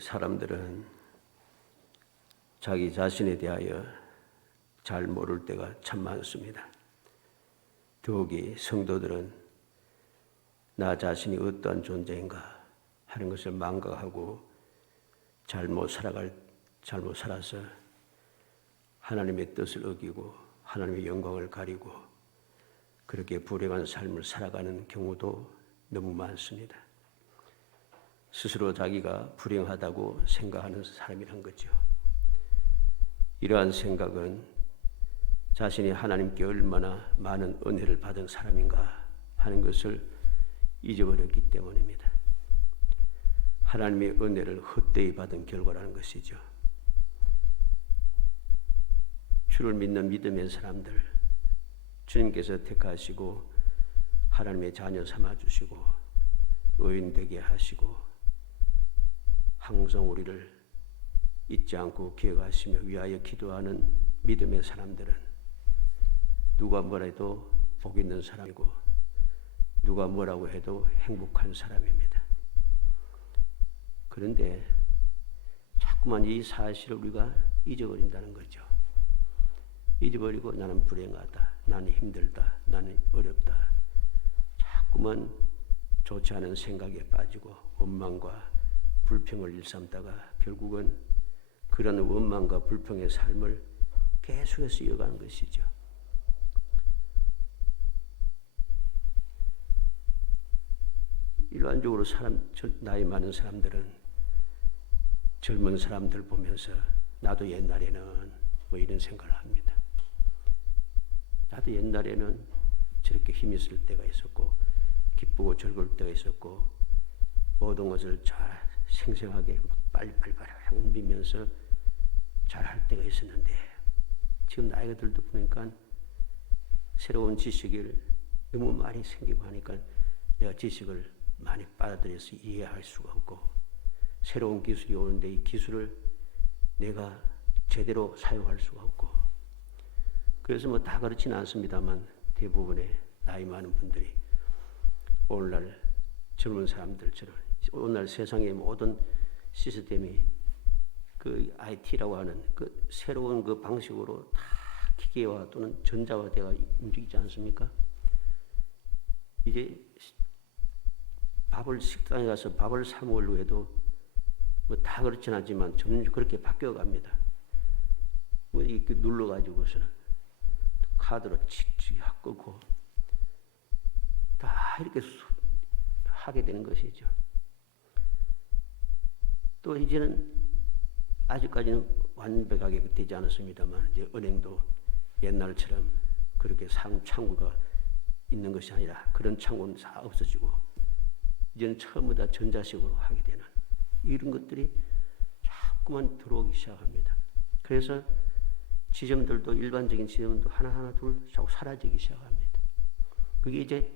사람들은 자기 자신에 대하여 잘 모를 때가 참 많습니다. 더욱이 성도들은 나 자신이 어떠한 존재인가 하는 것을 망각하고 잘못 살아서 하나님의 뜻을 어기고 하나님의 영광을 가리고 그렇게 불행한 삶을 살아가는 경우도 너무 많습니다. 스스로 자기가 불행하다고 생각하는 사람이란 거죠. 이러한 생각은 자신이 하나님께 얼마나 많은 은혜를 받은 사람인가 하는 것을 잊어버렸기 때문입니다. 하나님의 은혜를 헛되이 받은 결과라는 것이죠. 주를 믿는 믿음의 사람들, 주님께서 택하시고 하나님의 자녀 삼아주시고 의인 되게 하시고 항상 우리를 잊지 않고 기억하시며 위하여 기도하는 믿음의 사람들은 누가 뭐라도 복 있는 사람이고 누가 뭐라고 해도 행복한 사람입니다. 그런데 자꾸만 이 사실을 우리가 잊어버린다는 거죠. 잊어버리고 나는 불행하다, 나는 힘들다, 나는 어렵다. 자꾸만 좋지 않은 생각에 빠지고 원망과 불평을 일삼다가 결국은 그런 원망과 불평의 삶을 계속해서 이어가는 것이죠. 일반적으로 나이 많은 사람들은 젊은 사람들 보면서 나도 옛날에는 뭐 이런 생각을 합니다. 나도 옛날에는 저렇게 힘이 있을 때가 있었고 기쁘고 즐거울 때가 있었고 모든 것을 잘 생생하게 빨리빨리 옮기면서 잘할 때가 있었는데 지금 나이가 들다 보니까 새로운 지식을 너무 많이 생기고 하니까 내가 지식을 많이 빨아들여서 이해할 수가 없고 새로운 기술이 오는데 이 기술을 내가 제대로 사용할 수가 없고 그래서 뭐 다 그렇지는 않습니다만 대부분의 나이 많은 분들이 오늘날 젊은 사람들처럼 오늘날 세상의 모든 시스템이 그 IT라고 하는 그 새로운 그 방식으로 다 기계화 또는 전자화되어 움직이지 않습니까? 이제 식당에 가서 밥을 사 먹으려고 해도 뭐 다 그렇진 않지만 점점 그렇게 바뀌어 갑니다. 뭐 이렇게 눌러가지고서는 카드로 칙칙 끄고 다 이렇게 하게 되는 것이죠. 또 이제는 아직까지는 완벽하게 되지 않았습니다만 이제 은행도 옛날처럼 그렇게 창구가 있는 것이 아니라 그런 창구는 다 없어지고 이제는 처음부터 다 전자식으로 하게 되는 이런 것들이 자꾸만 들어오기 시작합니다. 그래서 지점들도 일반적인 지점도 하나하나 둘 자꾸 사라지기 시작합니다. 그게 이제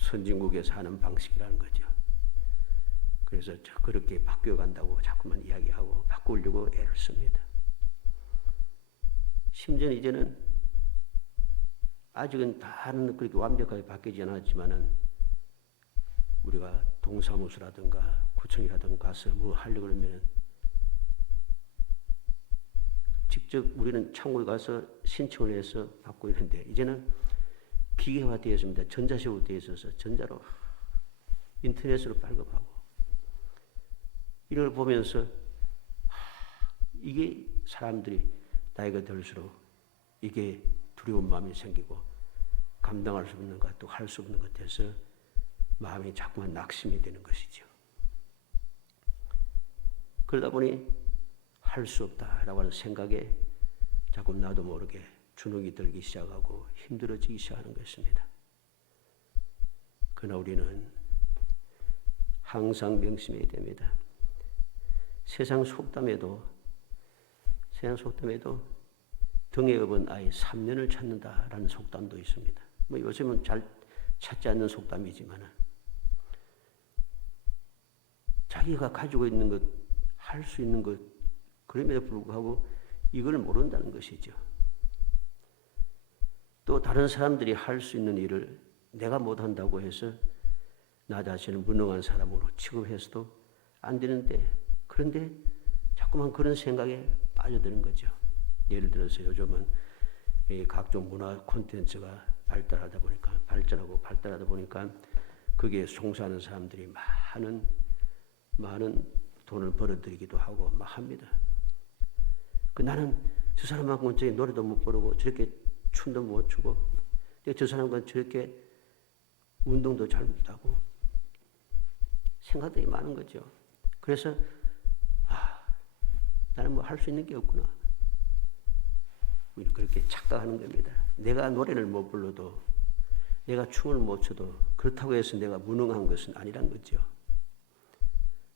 선진국에서 하는 방식이라는 거죠. 그래서 그렇게 바뀌어간다고 자꾸만 이야기하고 바꾸려고 애를 씁니다. 심지어 이제는 아직은 다는 그렇게 완벽하게 바뀌지 않았지만은 우리가 동사무소라든가 구청이라든가 가서 뭐 하려고 그러면 직접 우리는 창구에 가서 신청을 해서 받고 있는데 이제는 기계화되어 있습니다. 전자식으로 되어 있어서 전자로 인터넷으로 발급하고 이걸 보면서 이게 사람들이 나이가 들수록 이게 두려운 마음이 생기고 감당할 수 없는 것 또 할 수 없는 것 같아서 마음이 자꾸만 낙심이 되는 것이죠. 그러다 보니 할 수 없다라고 하는 생각에 자꾸 나도 모르게 주눅이 들기 시작하고 힘들어지기 시작하는 것입니다. 그러나 우리는 항상 명심해야 됩니다. 세상 속담에도 등에 업은 아이 3년을 찾는다라는 속담도 있습니다. 뭐 요즘은 잘 찾지 않는 속담이지만 자기가 가지고 있는 것, 할 수 있는 것 그럼에도 불구하고 이걸 모른다는 것이죠. 또 다른 사람들이 할 수 있는 일을 내가 못한다고 해서 나 자신을 무능한 사람으로 취급해서도 안 되는데, 그런데 자꾸만 그런 생각에 빠져드는 거죠. 예를 들어서 요즘은 이 각종 문화 콘텐츠가 발달하다 보니까 거기에 송사하는 사람들이 많은 돈을 벌어들이기도 하고 막 합니다. 나는 저 사람만큼은 저기 노래도 못 부르고 저렇게 춤도 못 추고 저 사람과 저렇게 운동도 잘 못하고 생각들이 많은 거죠. 그래서 나는 뭐 할 수 있는 게 없구나. 그렇게 착각하는 겁니다. 내가 노래를 못 불러도 내가 춤을 못 춰도 그렇다고 해서 내가 무능한 것은 아니란 거죠.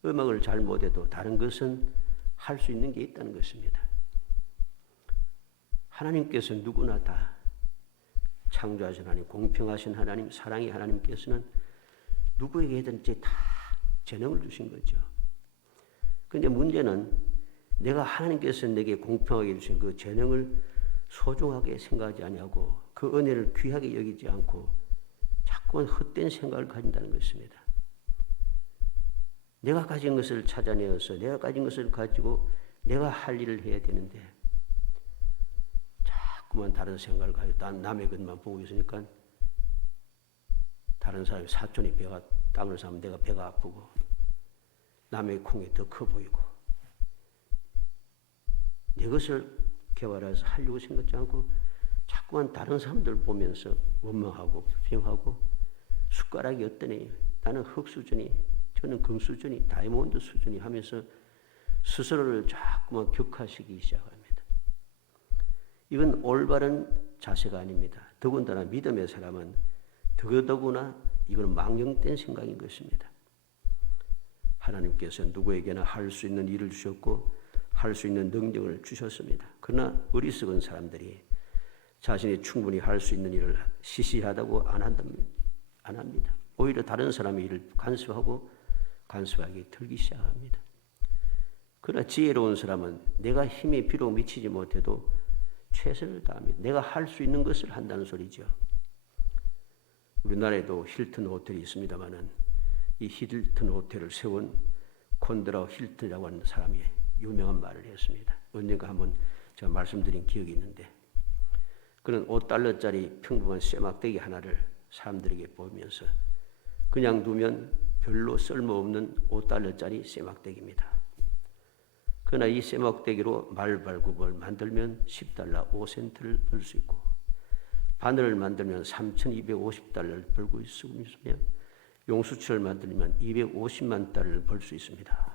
음악을 잘 못해도 다른 것은 할 수 있는 게 있다는 것입니다. 하나님께서 누구나 다 창조하신 하나님, 공평하신 하나님, 사랑의 하나님께서는 누구에게든지 다 재능을 주신 거죠. 그런데 문제는 내가 하나님께서 내게 공평하게 주신 그 재능을 소중하게 생각하지 아니하고 그 은혜를 귀하게 여기지 않고 자꾸만 헛된 생각을 가진다는 것입니다. 내가 가진 것을 찾아내어서 내가 가진 것을 가지고 내가 할 일을 해야 되는데 자꾸만 다른 생각을 가지고 남의 것만 보고 있으니까 다른 사람이 사촌이 땅을 사면 내가 배가 아프고 남의 콩이 더 커 보이고 내 것을 개발해서 하려고 생각지 않고 자꾸만 다른 사람들 보면서 원망하고 불평하고 숟가락이 어떠니 나는 흙 수준이 저는 금 수준이 다이아몬드 수준이 하면서 스스로를 자꾸만 격하시기 시작합니다. 이건 올바른 자세가 아닙니다. 더군다나 믿음의 사람은 더더구나 이건 망령된 생각인 것입니다. 하나님께서 누구에게나 할 수 있는 일을 주셨고 할 수 있는 능력을 주셨습니다. 그러나 어리석은 사람들이 자신이 충분히 할 수 있는 일을 시시하다고 안 합니다. 오히려 다른 사람의 일을 간섭하게 들기 시작합니다. 그러나 지혜로운 사람은 내가 힘이 비록 미치지 못해도 최선을 다합니다. 내가 할 수 있는 것을 한다는 소리죠. 우리나라에도 힐튼 호텔이 있습니다마는 이 힐튼 호텔을 세운 콘드라 힐튼이라고 하는 사람이 유명한 말을 했습니다. 언젠가 한번 제가 말씀드린 기억이 있는데 그는 $5짜리 평범한 쇠막대기 하나를 사람들에게 보이면서 그냥 두면 별로 쓸모없는 $5짜리 쇠막대기입니다. 그러나 이 쇠막대기로 말발굽을 만들면 $10 5센트를 벌 수 있고 바늘을 만들면 $3,250를 벌고 있으며 용수철을 만들면 $250만 벌 수 있습니다.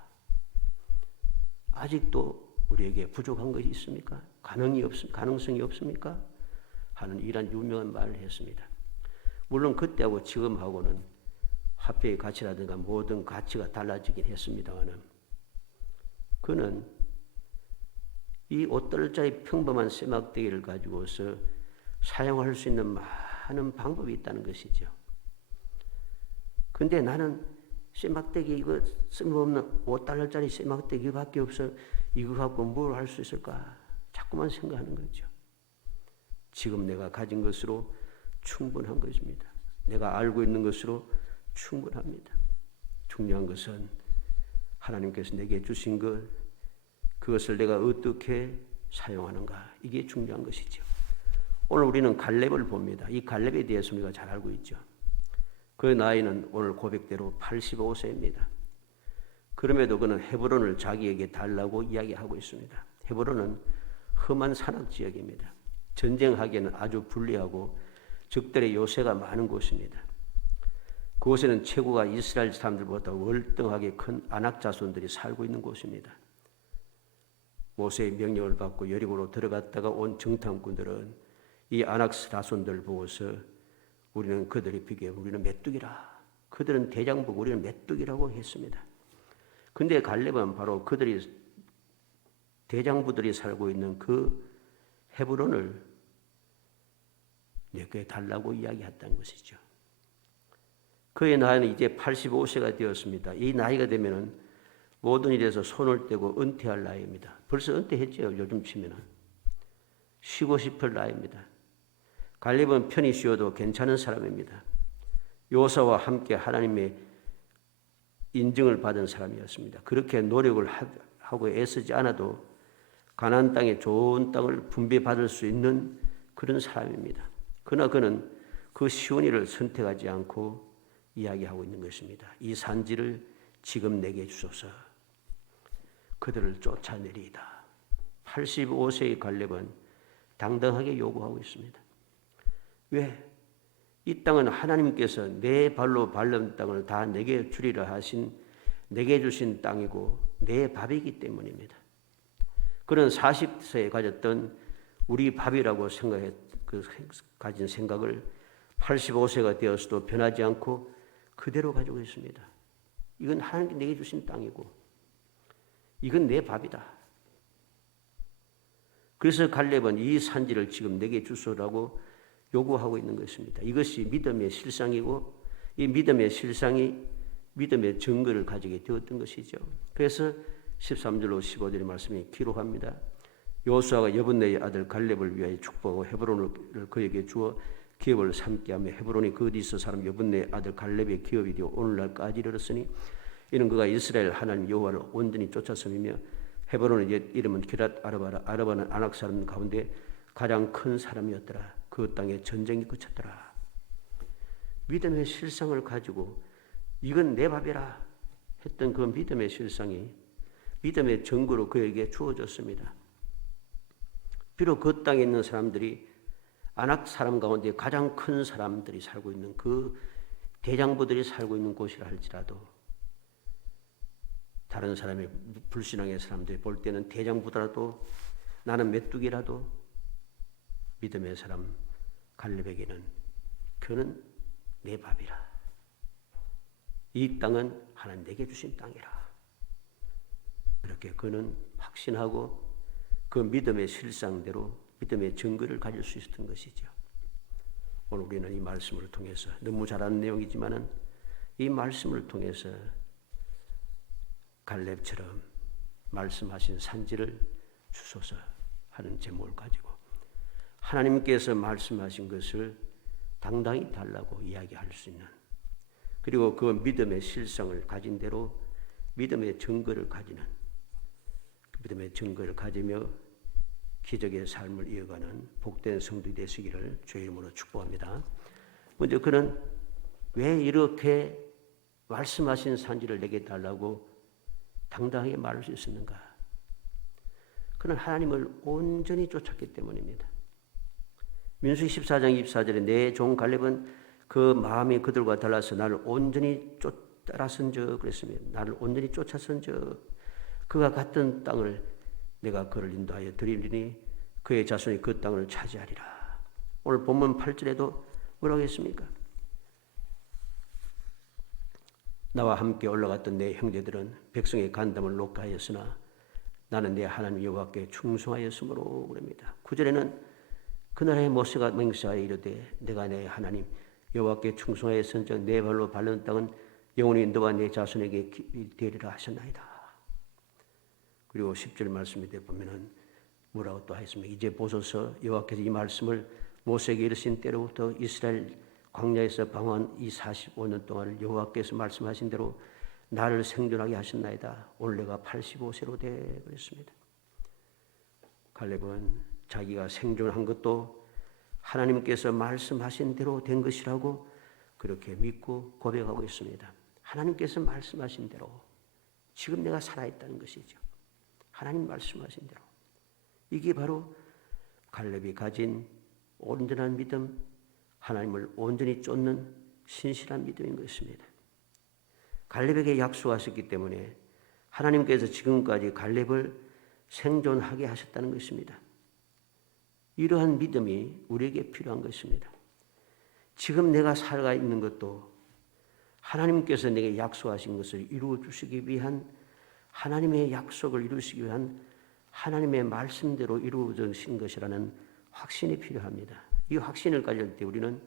아직도 우리에게 부족한 것이 있습니까? 가능성이 없습니까? 하는 이런 유명한 말을 했습니다. 물론 그때하고 지금하고는 화폐의 가치라든가 모든 가치가 달라지긴 했습니다만 그는 이 $5짜리 평범한 쇠막대기를 가지고서 사용할 수 있는 많은 방법이 있다는 것이죠. 근데 나는 쇠막대기 이거 쓸모없는 $5짜리 쇠막대기밖에 없어 이거 갖고 뭘 할 수 있을까? 자꾸만 생각하는 거죠. 지금 내가 가진 것으로 충분한 것입니다. 내가 알고 있는 것으로 충분합니다. 중요한 것은 하나님께서 내게 주신 그것을 내가 어떻게 사용하는가 이게 중요한 것이죠. 오늘 우리는 갈렙을 봅니다. 이 갈렙에 대해서 우리가 잘 알고 있죠. 그 나이는 오늘 고백대로 85세입니다. 그럼에도 그는 헤브론을 자기에게 달라고 이야기하고 있습니다. 헤브론은 험한 산악지역입니다. 전쟁하기에는 아주 불리하고 적들의 요새가 많은 곳입니다. 그곳에는 최고가 이스라엘 사람들보다 월등하게 큰 아낙 자손들이 살고 있는 곳입니다. 모세의 명령을 받고 여리고로 들어갔다가 온 정탐꾼들은 이 아낙 자손들 보고서 우리는 그들에 비교해 우리는 메뚜기라. 그들은 대장부고 우리는 메뚜기라고 했습니다. 근데 갈렙은 바로 그들이 대장부들이 살고 있는 그 헤브론을 내게 달라고 이야기했다는 것이죠. 그의 나이는 이제 85세가 되었습니다. 이 나이가 되면은 모든 일에서 손을 떼고 은퇴할 나이입니다. 벌써 은퇴했죠. 요즘 치면은 쉬고 싶을 나이입니다. 갈렙은 편히 쉬어도 괜찮은 사람입니다. 요사와 함께 하나님의 인정을 받은 사람이었습니다. 그렇게 노력을 하고 애쓰지 않아도 가나안 땅에 좋은 땅을 분배받을 수 있는 그런 사람입니다. 그러나 그는 그 쉬운 일을 선택하지 않고 이야기하고 있는 것입니다. 이 산지를 지금 내게 주소서. 그들을 쫓아내리이다. 85세의 갈렙은 당당하게 요구하고 있습니다. 왜? 이 땅은 하나님께서 내 발로 밟는 땅을 다 내게 주리라 하신, 내게 주신 땅이고 내 밥이기 때문입니다. 그는 40세에 가졌던 우리 밥이라고 가진 생각을 85세가 되어서도 변하지 않고 그대로 가지고 있습니다. 이건 하나님께 내게 주신 땅이고 이건 내 밥이다. 그래서 갈렙은 이 산지를 지금 내게 주소라고 요구하고 있는 것입니다. 이것이 믿음의 실상이고 이 믿음의 실상이 믿음의 증거를 가지게 되었던 것이죠. 그래서 13절로 15절의 말씀이 기록합니다. 여호수아가 여분네의 아들 갈렙을 위하여 축복하고 헤브론을 그에게 주어 기업을 삼게 하며 헤브론이 그 어디서 사람 여분네의 아들 갈렙의 기업이 되어 오늘날까지 이르렀으니 이는 그가 이스라엘 하나님 여호와를 온전히 쫓았음이며 헤브론의 옛 이름은 기랏 아르바라. 아르바는 아낙 사람 가운데 가장 큰 사람이었더라. 그 땅에 전쟁이 그쳤더라. 믿음의 실상을 가지고 이건 내 밥이라 했던 그 믿음의 실상이 믿음의 증거로 그에게 주어졌습니다. 비록 그 땅에 있는 사람들이 아낙 사람 가운데 가장 큰 사람들이 살고 있는 그 대장부들이 살고 있는 곳이라 할지라도 다른 사람의 불신앙의 사람들이 볼 때는 대장부더라도 나는 메뚜기라도 믿음의 사람 갈렙에게는 그는 내 밥이라. 이 땅은 하나님 내게 주신 땅이라. 그렇게 그는 확신하고 그 믿음의 실상대로 믿음의 증거를 가질 수 있었던 것이죠. 오늘 우리는 이 말씀을 통해서 너무 잘 아는 내용이지만은 이 말씀을 통해서 갈렙처럼 말씀하신 산지를 주소서 하는 제목을 가지고 하나님께서 말씀하신 것을 당당히 달라고 이야기할 수 있는, 그리고 그 믿음의 실상을 가진 대로 믿음의 증거를 가지는, 믿음의 증거를 가지며 기적의 삶을 이어가는 복된 성도이 되시기를 주의 이름으로 축복합니다. 먼저 그는 왜 이렇게 말씀하신 산지를 내게 달라고 당당하게 말할 수 있었는가? 그는 하나님을 온전히 쫓았기 때문입니다. 민수기 14장 24절에 내 종 갈렙은 그 마음이 그들과 달라서 나를 온전히 따라선적 그랬습니다. 나를 온전히 쫓아선적 그가 갔던 땅을 내가 그를 인도하여 드리리니 그의 자손이 그 땅을 차지하리라. 오늘 본문 8절에도 뭐라고 했습니까? 나와 함께 올라갔던 내 형제들은 백성의 간담을 녹화하였으나 나는 내 하나님 여호와께 충성하였으므로 그럽니다. 9절에는 그날에 모세가 맹세하여 이르되 내가 내 하나님 여호와께 충성하였은즉 내 발로 밟는 땅은 영원히 너와 내 자손에게 되리라 하셨나이다. 그리고 10절 말씀에 보면은 뭐라고 또 하였습니까? 이제 보소서 여호와께서 이 말씀을 모세에게 이르신 때로부터 이스라엘 광야에서 방황한 이 45년 동안을 여호와께서 말씀하신 대로 나를 생존하게 하셨나이다. 오늘 내가 85세로 돼 그랬습니다. 갈렙은 자기가 생존한 것도 하나님께서 말씀하신 대로 된 것이라고 그렇게 믿고 고백하고 있습니다. 하나님께서 말씀하신 대로 지금 내가 살아있다는 것이죠. 하나님 말씀하신 대로. 이게 바로 갈렙이 가진 온전한 믿음, 하나님을 온전히 쫓는 신실한 믿음인 것입니다. 갈렙에게 약속하셨기 때문에 하나님께서 지금까지 갈렙을 생존하게 하셨다는 것입니다. 이러한 믿음이 우리에게 필요한 것입니다. 지금 내가 살아 있는 것도 하나님께서 내게 약속하신 것을 이루어 주시기 위한, 하나님의 약속을 이루시기 위한 하나님의 말씀대로 이루어진 것이라는 확신이 필요합니다. 이 확신을 가질 때 우리는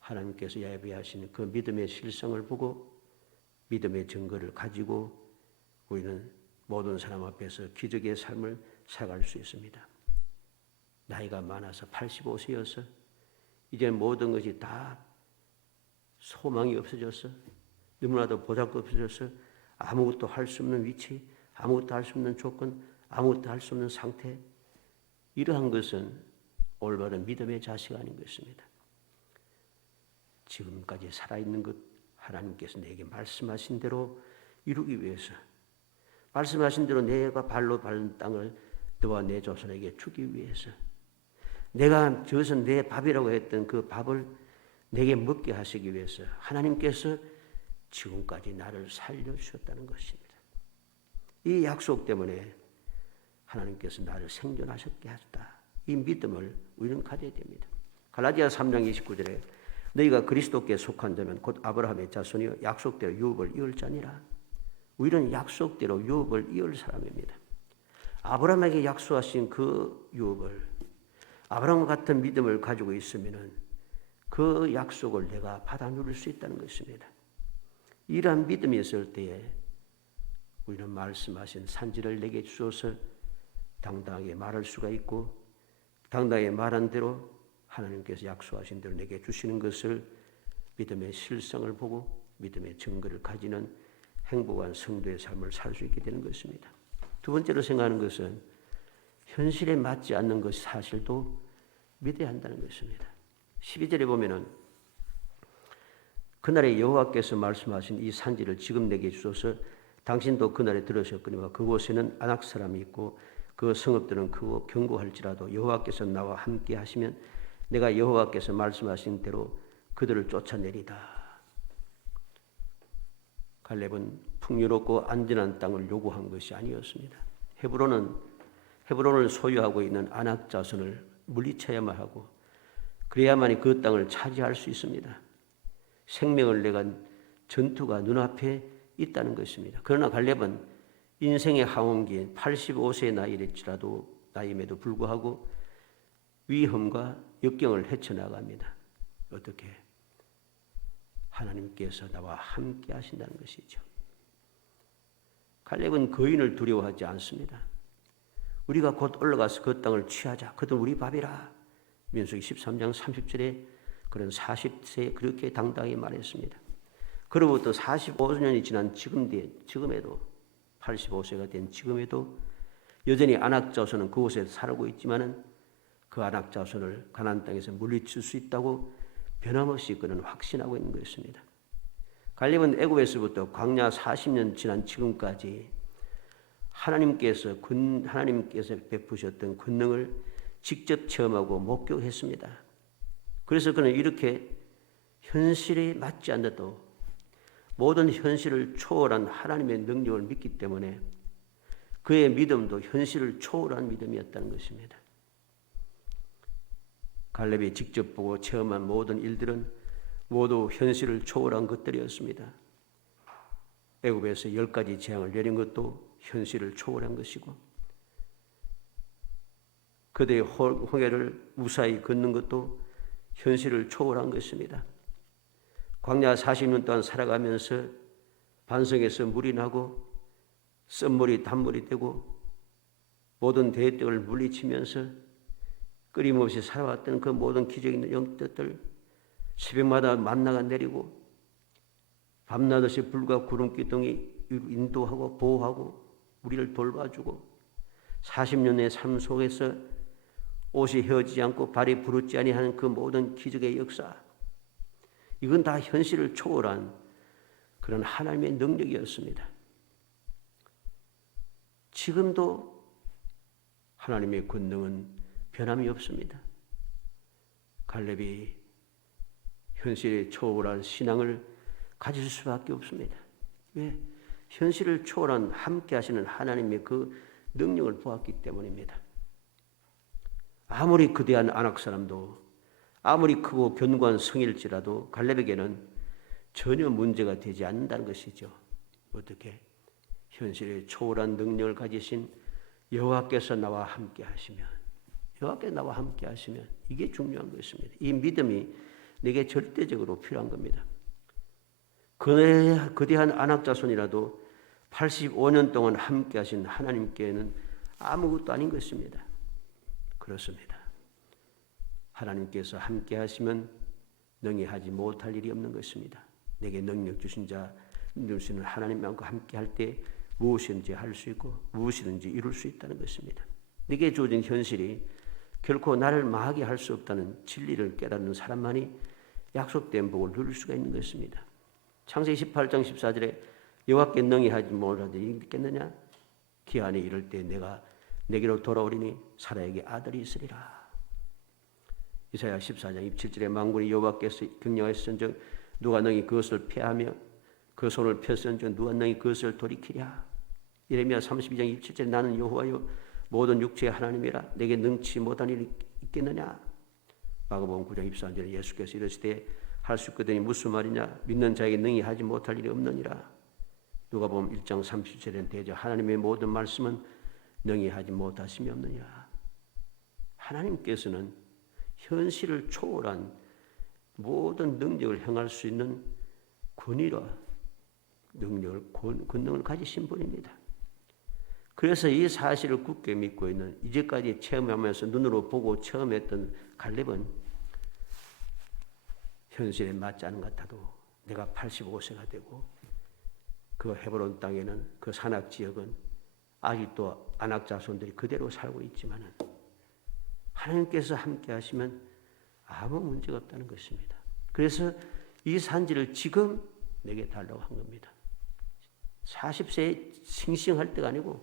하나님께서 예비하신 그 믿음의 실상을 보고 믿음의 증거를 가지고 우리는 모든 사람 앞에서 기적의 삶을 살아갈 수 있습니다. 나이가 많아서 85세여서 이제 모든 것이 다 소망이 없어져서 너무나도 보잘것없어서 아무것도 할 수 없는 위치, 아무것도 할 수 없는 조건, 아무것도 할 수 없는 상태, 이러한 것은 올바른 믿음의 자세가 아닌 것입니다. 지금까지 살아있는 것 하나님께서 내게 말씀하신 대로 이루기 위해서, 말씀하신 대로 내가 발로 밟은 땅을 너와 내 조선에게 주기 위해서, 내가 저것은 내 밥이라고 했던 그 밥을 내게 먹게 하시기 위해서 하나님께서 지금까지 나를 살려주셨다는 것입니다. 이 약속 때문에 하나님께서 나를 생존하셨게 하셨다. 이 믿음을 우리는 가져야 됩니다. 갈라디아 3장 29절에 너희가 그리스도께 속한 자면 곧 아브라함의 자손이요 약속대로 유업을 이을 자니라. 우리는 약속대로 유업을 이을 사람입니다. 아브라함에게 약속하신 그 유업을, 아브라함과 같은 믿음을 가지고 있으면 그 약속을 내가 받아 누릴 수 있다는 것입니다. 이러한 믿음이 있을 때에 우리는 말씀하신 산지를 내게 주셔서 당당하게 말할 수가 있고, 당당하게 말한 대로 하나님께서 약속하신 대로 내게 주시는 것을 믿음의 실상을 보고 믿음의 증거를 가지는 행복한 성도의 삶을 살 수 있게 되는 것입니다. 두 번째로 생각하는 것은 현실에 맞지 않는 것 사실도 믿어야 한다는 것입니다. 12절에 보면은 그날에 여호와께서 말씀하신 이 산지를 지금 내게 주소서 당신도 그날에 들으셨거니와 그곳에는 아낙 사람이 있고 그 성읍들은 크고 견고할지라도 여호와께서 나와 함께 하시면 내가 여호와께서 말씀하신 대로 그들을 쫓아내리다. 갈렙은 풍요롭고 안전한 땅을 요구한 것이 아니었습니다. 헤브론을 소유하고 있는 아낙 자손을 물리쳐야만 하고 그래야만이 그 땅을 차지할 수 있습니다. 생명을 내간 전투가 눈앞에 있다는 것입니다. 그러나 갈렙은 인생의 하원기인 85세의 나이임에도 불구하고 위험과 역경을 헤쳐나갑니다. 어떻게? 하나님께서 나와 함께 하신다는 것이죠. 갈렙은 거인을 두려워하지 않습니다. 우리가 곧 올라가서 그 땅을 취하자. 그들은 우리 밥이라. 민수기 13장 30절에 그런 40세에 그렇게 당당히 말했습니다. 그로부터 45년이 지난 지금에도 85세가 된 지금에도 여전히 아낙 자손은 그곳에 살고 있지만은 그 아낙 자손을 가나안 땅에서 물리칠 수 있다고 변함없이 그는 확신하고 있는 것입니다. 갈렙은 애굽에서부터 광야 40년 지난 지금까지 하나님께서 베푸셨던 권능을 직접 체험하고 목격했습니다. 그래서 그는 이렇게 현실에 맞지 않아도 모든 현실을 초월한 하나님의 능력을 믿기 때문에 그의 믿음도 현실을 초월한 믿음이었다는 것입니다. 갈렙이 직접 보고 체험한 모든 일들은 모두 현실을 초월한 것들이었습니다. 애굽에서 10가지 재앙을 내린 것도 현실을 초월한 것이고 그들의 홍해를 무사히 걷는 것도 현실을 초월한 것입니다. 광야 40년 동안 살아가면서 반석에서 물이 나고 썸물이 단물이 되고 모든 대적을 물리치면서 끊임없이 살아왔던 그 모든 기적인 영적들 새벽마다 만나가 내리고 밤낮없이 불과 구름 기둥이 인도하고 보호하고 우리를 돌봐주고 40년의 삶 속에서 옷이 헤어지지 않고 발이 부르지 아니하는 그 모든 기적의 역사, 이건 다 현실을 초월한 그런 하나님의 능력이었습니다. 지금도 하나님의 권능은 변함이 없습니다. 갈렙이 현실에 초월한 신앙을 가질 수밖에 없습니다. 왜? 현실을 초월한 함께 하시는 하나님의 그 능력을 보았기 때문입니다. 아무리 거대한 아낙 사람도 아무리 크고 견고한 성일지라도 갈렙에게는 전혀 문제가 되지 않는다는 것이죠. 어떻게? 현실에 초월한 능력을 가지신 여호와께서 나와 함께 하시면, 여호와께서 나와 함께 하시면 이게 중요한 것입니다. 이 믿음이 내게 절대적으로 필요한 겁니다. 거대한 아낙 자손이라도 85년 동안 함께 하신 하나님께는 아무것도 아닌 것입니다. 그렇습니다. 하나님께서 함께 하시면 능히 하지 못할 일이 없는 것입니다. 내게 능력 주신 자 힘들 수 있는 하나님과 함께 할 때 무엇이든지 할 수 있고 무엇이든지 이룰 수 있다는 것입니다. 내게 주어진 현실이 결코 나를 망하게 할 수 없다는 진리를 깨닫는 사람만이 약속된 복을 누릴 수가 있는 것입니다. 창세기 18장 14절에 여호와께 능히 하지 못하지 있겠느냐? 기한이 이를 때 내가 내게로 돌아오리니 사라에게 아들이 있으리라. 이사야 14장 27절에 만군이 여호와께서 경영하셨은즉 누가 능히 그것을 패하며 그 손을 폈은즉 누가 능히 그것을 돌이키랴. 예레미야 32장 27절에 나는 여호와요 모든 육체의 하나님이라 내게 능치 못한 일이 있겠느냐. 마가복음 9장 24절에 예수께서 이르시되 할 수 있거든이 무슨 말이냐. 믿는 자에게 능히 하지 못할 일이 없느니라. 누가복음 1장 30절에는 대저 하나님의 모든 말씀은 능히 하지 못하심이 없느니라. 하나님께서는 현실을 초월한 모든 능력을 행할 수 있는 권위와 능력을 권능을 가지신 분입니다. 그래서 이 사실을 굳게 믿고 있는 이제까지 체험하면서 눈으로 보고 체험했던 갈렙은 현실에 맞지 않은 것 같아도 내가 85세가 되고 그 헤브론 땅에는 그 산악 지역은 아직도 아낙 자손들이 그대로 살고 있지만은 하나님께서 함께 하시면 아무 문제가 없다는 것입니다. 그래서 이 산지를 지금 내게 달라고 한 겁니다. 40세에 싱싱할 때가 아니고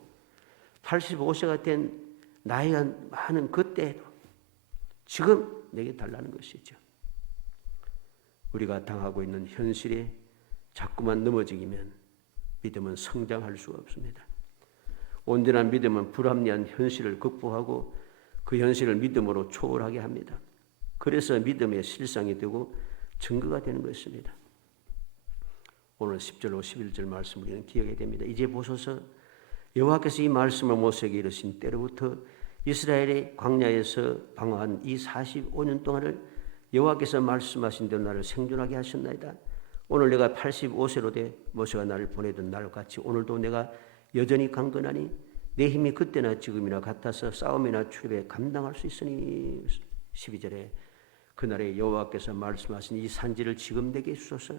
85세가 된 나이가 많은 그때에도 지금 내게 달라는 것이죠. 우리가 당하고 있는 현실에 자꾸만 넘어지면 믿음은 성장할 수가 없습니다. 온전한 믿음은 불합리한 현실을 극복하고 그 현실을 믿음으로 초월하게 합니다. 그래서 믿음의 실상이 되고 증거가 되는 것입니다. 오늘 10절로 11절 말씀 우리는 기억해야 됩니다. 이제 보소서 여호와께서 이 말씀을 모세에게 이르신 때로부터 이스라엘의 광야에서 방황한 이 45년 동안을 여호와께서 말씀하신 대로 나를 생존하게 하셨나이다. 오늘 내가 85세로 돼 모세가 나를 보내던 날같이 오늘도 내가 여전히 강건하니 내 힘이 그때나 지금이나 같아서 싸움이나 출입에 감당할 수 있으니. 12절에 그날에 여호와께서 말씀하신 이 산지를 지금 내게 주소서.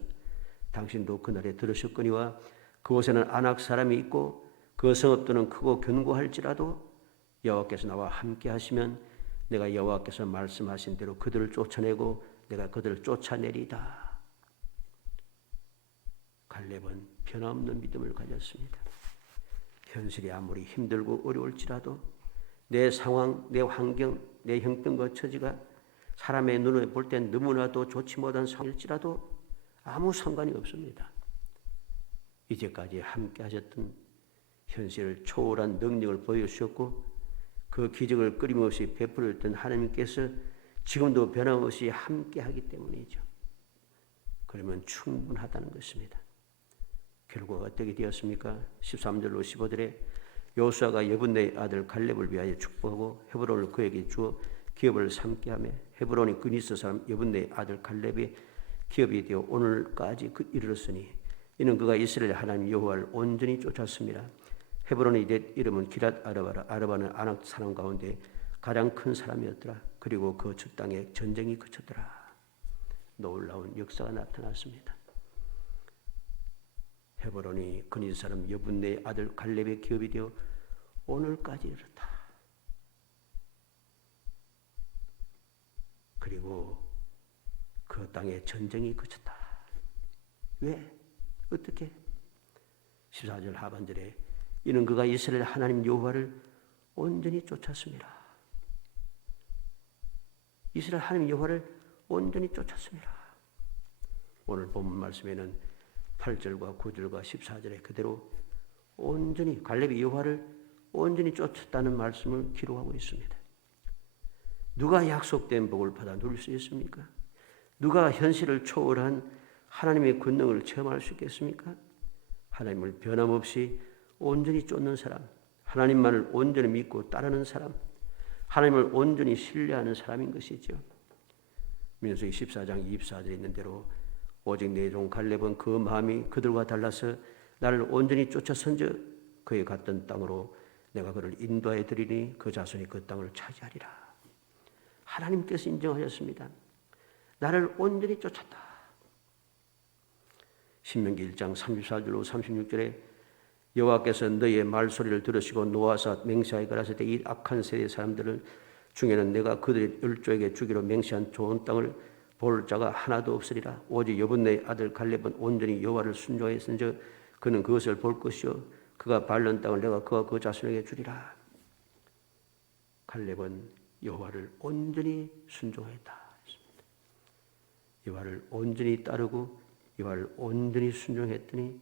당신도 그날에 들으셨거니와 그곳에는 아낙 사람이 있고 그 성읍들은 크고 견고할지라도 여호와께서 나와 함께 하시면 내가 여호와께서 말씀하신 대로 그들을 쫓아내고 내가 그들을 쫓아내리다. 갈렙은 변함없는 믿음을 가졌습니다. 현실이 아무리 힘들고 어려울지라도 내 상황, 내 환경, 내 형편과 처지가 사람의 눈에 볼 땐 너무나도 좋지 못한 상황일지라도 아무 상관이 없습니다. 이제까지 함께 하셨던 현실을 초월한 능력을 보여주셨고 그 기적을 끊임없이 베풀었던 하나님께서 지금도 변함없이 함께하기 때문이죠. 그러면 충분하다는 것입니다. 결국 어떻게 되었습니까? 13절로 15절에 여호수아가 여분네의 아들 갈렙을 위하여 축복하고 헤브론을 그에게 주어 기업을 삼게 하며 헤브론이 그니스 사람 여분네의 아들 갈렙의 기업이 되어 오늘까지 이르렀으니 이는 그가 이스라엘 하나님 여호와를 온전히 쫓았습니다. 헤브론의 이름은 기랏 아르바라. 아르바는 아낙 사람 가운데 가장 큰 사람이었더라. 그리고 그 주 땅에 전쟁이 그쳤더라. 놀라운 역사가 나타났습니다. 헤브론이 그니스 사람 여분네의 아들 갈렙의 기업이 되어 오늘까지 이르렀다. 그리고 그 땅에 전쟁이 그쳤다. 왜? 어떻게? 14절 하반절에 이는 그가 이스라엘 하나님 여호와를 온전히 쫓았습니다. 이스라엘 하나님 여호와를 온전히 쫓았습니다. 오늘 본문 말씀에는 8절과 9절과 14절에 그대로 온전히 갈렙이 여호와를 온전히 쫓았다는 말씀을 기록하고 있습니다. 누가 약속된 복을 받아 누릴 수 있습니까? 누가 현실을 초월한 하나님의 권능을 체험할 수 있겠습니까? 하나님을 변함없이 온전히 쫓는 사람, 하나님만을 온전히 믿고 따르는 사람, 하나님을 온전히 신뢰하는 사람인 것이죠. 민수기 14장 24절에 있는 대로 오직 내 종 갈렙은 그 마음이 그들과 달라서 나를 온전히 쫓아선즉 그의 갔던 땅으로 내가 그를 인도하여 드리니 그 자손이 그 땅을 차지하리라. 하나님께서 인정하셨습니다. 나를 온전히 쫓았다. 신명기 1장 34절로 36절에 여호와께서 너희의 말소리를 들으시고 노하사 맹세하여 가라사대 이 악한 세대 사람들 중에는 내가 그들의 열조에게 주기로 맹세한 좋은 땅을 볼 자가 하나도 없으리라. 오직 여분네의 아들 갈렙은 온전히 여호와를 순종하였은즉 그는 그것을 볼 것이요 그가 밟는 땅을 내가 그와 그 자손에게 주리라. 갈렙은 여호와를 온전히 순종했다. 여호와를 온전히 따르고 여호와를 온전히 순종했더니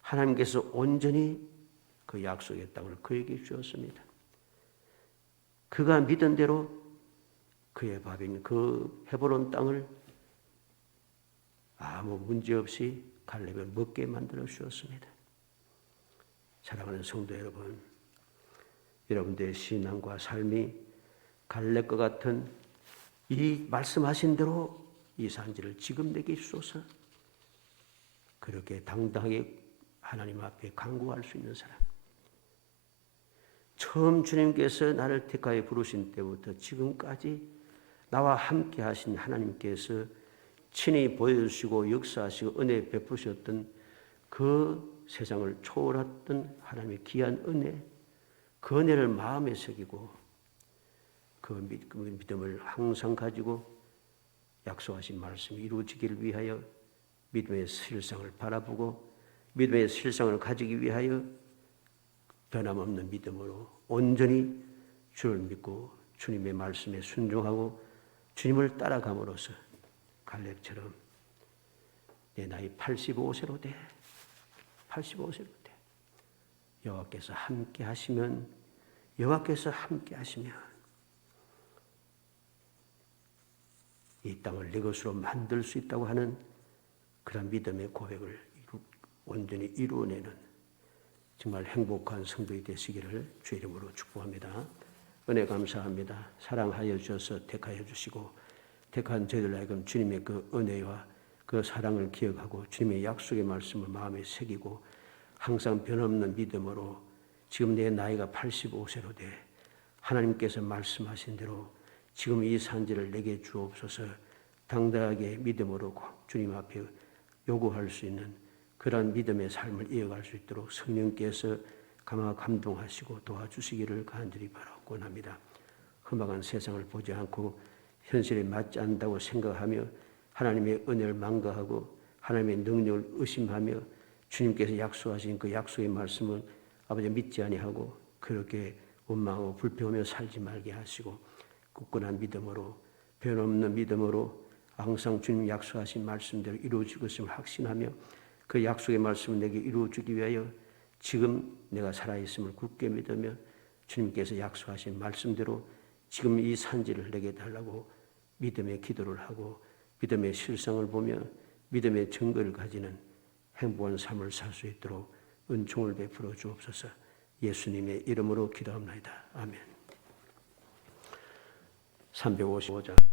하나님께서 온전히 그 약속의 땅을 그에게 주었습니다. 그가 믿은 대로 그의 밥인 그 헤브론 땅을 아무 문제 없이 갈렙을 먹게 만들어 주었습니다. 사랑하는 성도 여러분, 여러분들의 신앙과 삶이 갈렙과 같은 이 말씀하신 대로 이 산지를 지금 내게 주소서. 그렇게 당당하게 하나님 앞에 간구할 수 있는 사람. 처음 주님께서 나를 택하여 부르신 때부터 지금까지 나와 함께 하신 하나님께서 친히 보여주시고 역사하시고 은혜 베푸셨던 그 세상을 초월했던 하나님의 귀한 은혜, 그 은혜를 마음에 새기고 그 믿음을 항상 가지고 약속하신 말씀이 이루어지기를 위하여 믿음의 실상을 바라보고 믿음의 실상을 가지기 위하여 변함없는 믿음으로 온전히 주를 믿고 주님의 말씀에 순종하고 주님을 따라감으로써 갈렙처럼 내 나이 85세로 돼. 85세로 돼. 여호와께서 함께 하시면 이 땅을 내 것으로 만들 수 있다고 하는 그런 믿음의 고백을 온전히 이루어내는 정말 행복한 성도이 되시기를 주의 이름으로 축복합니다. 은혜 감사합니다. 사랑하여 주셔서 택하여 주시고 택한 저희들 하여금 주님의 그 은혜와 그 사랑을 기억하고 주님의 약속의 말씀을 마음에 새기고 항상 변함없는 믿음으로 지금 내 나이가 85세로 돼 하나님께서 말씀하신 대로 지금 이 산지를 내게 주옵소서. 당당하게 믿음으로 주님 앞에 요구할 수 있는 그러한 믿음의 삶을 이어갈 수 있도록 성령께서 감동하시고 도와주시기를 간절히 바라고 원합니다. 험악한 세상을 보지 않고 현실에 맞지 않는다고 생각하며 하나님의 은혜를 망가하고 하나님의 능력을 의심하며 주님께서 약속하신 그 약속의 말씀을 아버지 믿지 아니하고 그렇게 원망하고 불평하며 살지 말게 하시고 굳건한 믿음으로 변함없는 믿음으로 항상 주님 약속하신 말씀대로 이루어질 것을 확신하며 그 약속의 말씀을 내게 이루어주기 위하여 지금 내가 살아있음을 굳게 믿으며 주님께서 약속하신 말씀대로 지금 이 산지를 내게 달라고 믿음의 기도를 하고 믿음의 실상을 보며 믿음의 증거를 가지는 행복한 삶을 살 수 있도록 은총을 베풀어 주옵소서. 예수님의 이름으로 기도합니다. 아멘. 355장